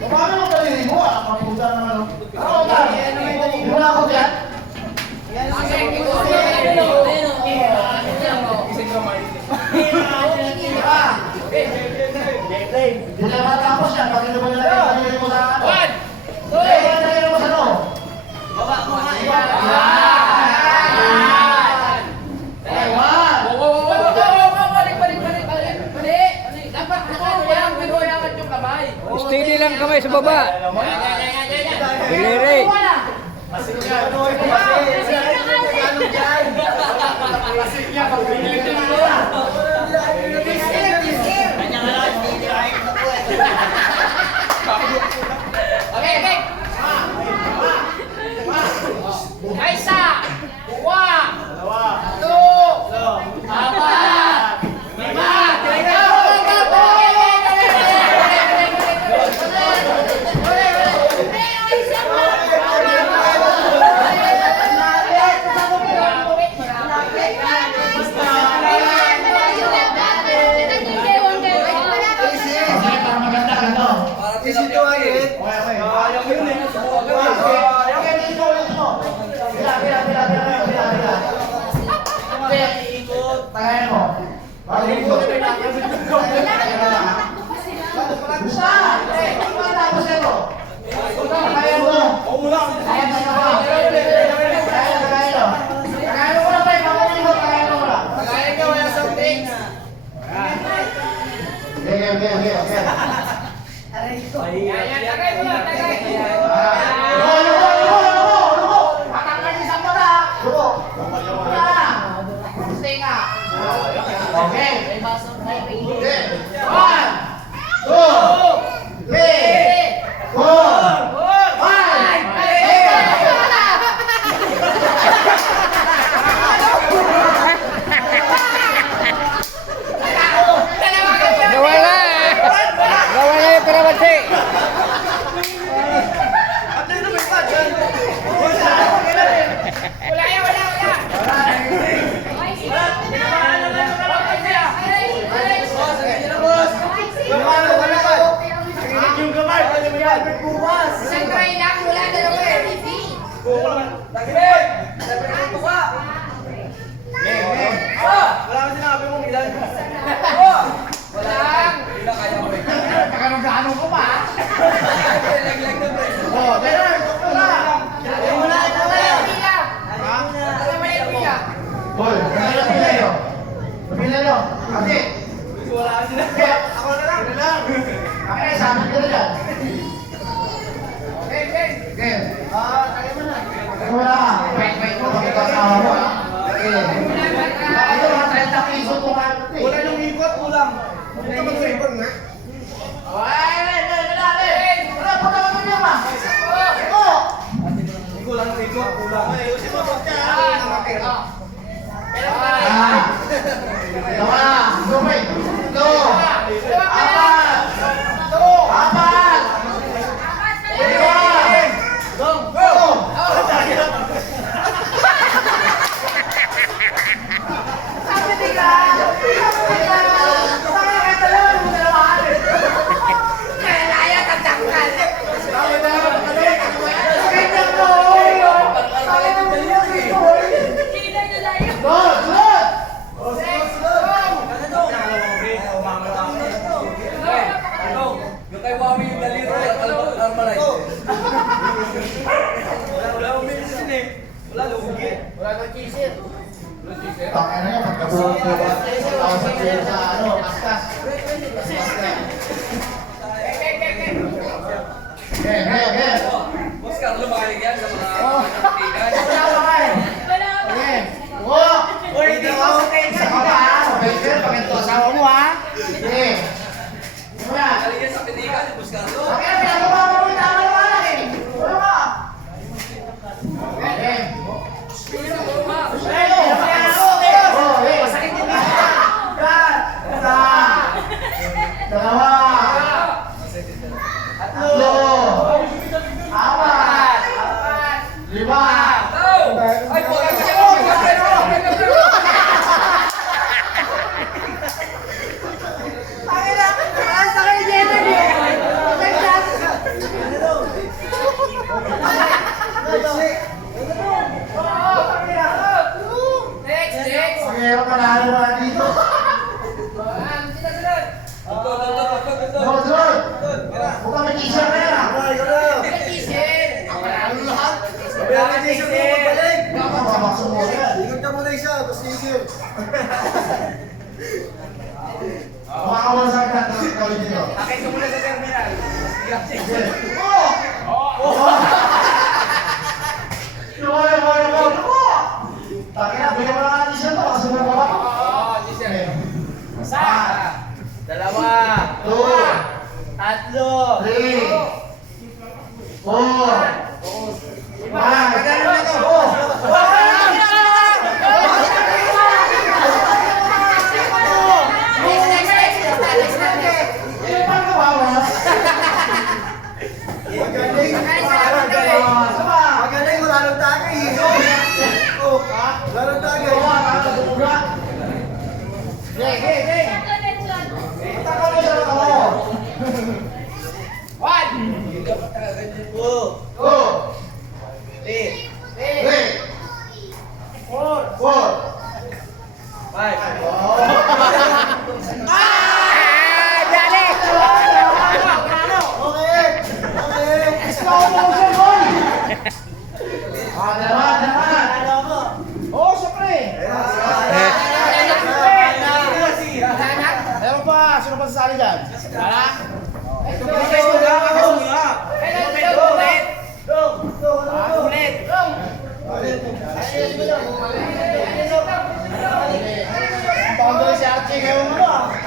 Paano mo kalili mo? Kaputa naman. Ano ba? Hindi mo na ako dyan? Hindi na matapos yan. Pag hindi mo nilagay mo sa ano. Nilagay mo sa ano. Baba mo nga. Steady lang kamay sa baba. Biliri. Isa, dua, satu, apat, lima, Nawala yung karawansi. Huwag kang mag-isa na yan. Tisin. Ang panalo lahat. Nakakabakso mo yan. Makakawa sa akin natin ang kawin dito. Akin ko muna sa terminal. Bigyan mo lang natin siya to kasi may baba. Oo, tisin. Isa. Dalawa. Two. Tatlo. Three. Four. Five. Eh, paano ka bawas? Tagal mo siya ng ano. One. Two. Three. Three. Four. Five. Slow motion, boy! Dalawa. Oo, syempre. Meron pa. Sino pa sasali dyan? Ang panggal si Archie. Ewan mo ba?